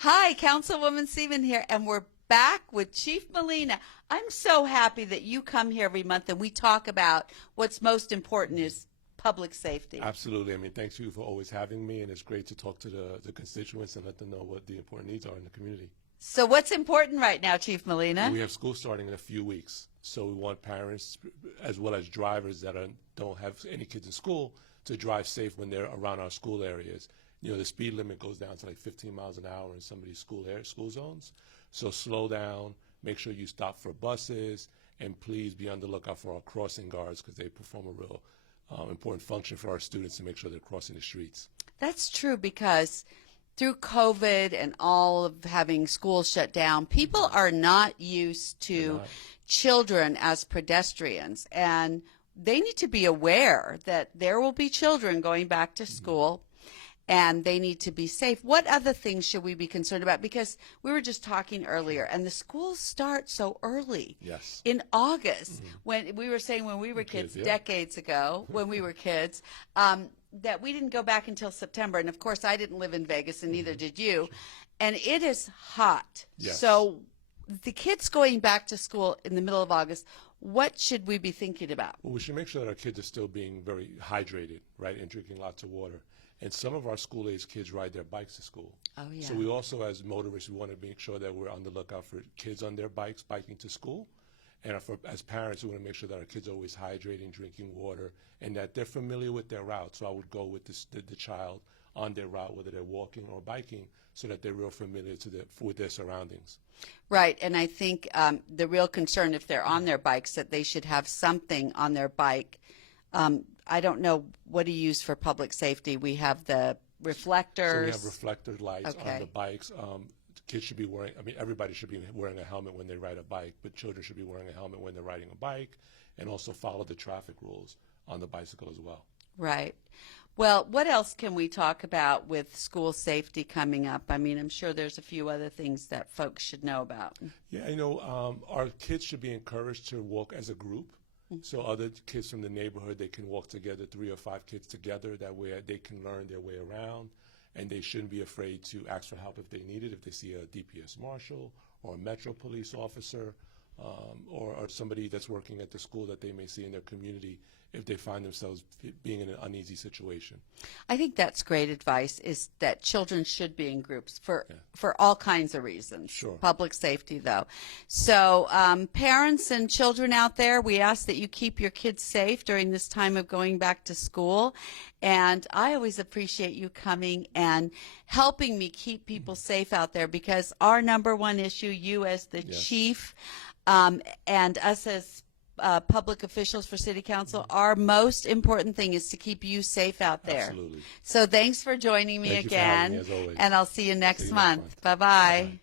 Hi, Councilwoman Seaman here, and we're back with Chief Molina. I'm so happy that you come here every month and we talk about what's most important is public safety. Absolutely. I mean, thanks you for always having me, and it's great to talk to the constituents and let them know what the important needs are in the community. So what's important right now, Chief Molina? We have school starting in a few weeks, so we want parents as well as drivers that don't have any kids in school to drive safe when they're around our school areas. You know, the speed limit goes down to like 15 miles an hour in some of these school zones. So slow down, make sure you stop for buses, and please be on the lookout for our crossing guards because they perform a real important function for our students to make sure they're crossing the streets. That's true because through COVID and all of having schools shut down, people are not used to children as pedestrians, and they need to be aware that there will be children going back to school and they need to be safe. What other things should we be concerned about? Because we were just talking earlier, and the schools start so early. Yes. In August, when we were saying when we were kids, decades ago, when we were kids, that we didn't go back until September. And of course, I didn't live in Vegas, and neither did you. And it is hot. Yes. So the kids going back to school in the middle of August, what should we be thinking about? Well, we should make sure that our kids are still being very hydrated, right, and drinking lots of water. And some of our school-age kids ride their bikes to school. Oh, yeah. So we also, as motorists, we want to make sure that we're on the lookout for kids on their bikes biking to school. And as parents, we want to make sure that our kids are always hydrating, drinking water, and that they're familiar with their route. So I would go with the child on their route, whether they're walking or biking, so that they're real familiar with their surroundings. Right, and I think the real concern, if they're on their bikes, that they should have something on their bike. I don't know, what do you use for public safety? We have the reflectors. So we have reflector lights on the bikes. Kids should be wearing, I mean, everybody should be wearing a helmet when they ride a bike, but children should be wearing a helmet when they're riding a bike, and also follow the traffic rules on the bicycle as well. Right. Well, what else can we talk about with school safety coming up? I mean, I'm sure there's a few other things that folks should know about. Yeah, our kids should be encouraged to walk as a group. So other kids from the neighborhood, they can walk together, 3 or 5 kids together. That way they can learn their way around, and they shouldn't be afraid to ask for help if they need it, if they see a DPS marshal or a Metro police officer or somebody that's working at the school that they may see in their community if they find themselves being in an uneasy situation. I think that's great advice, is that children should be in groups for all kinds of reasons. Sure. Public safety, though. So parents and children out there, we ask that you keep your kids safe during this time of going back to school. And I always appreciate you coming and helping me keep people safe out there, because our number one issue, you as the chief and us as public officials for City Council, our most important thing is to keep you safe out there. Absolutely. So thanks for joining me Thank again. You for having me, as always. And I'll see you next month. Bye-bye. Bye-bye.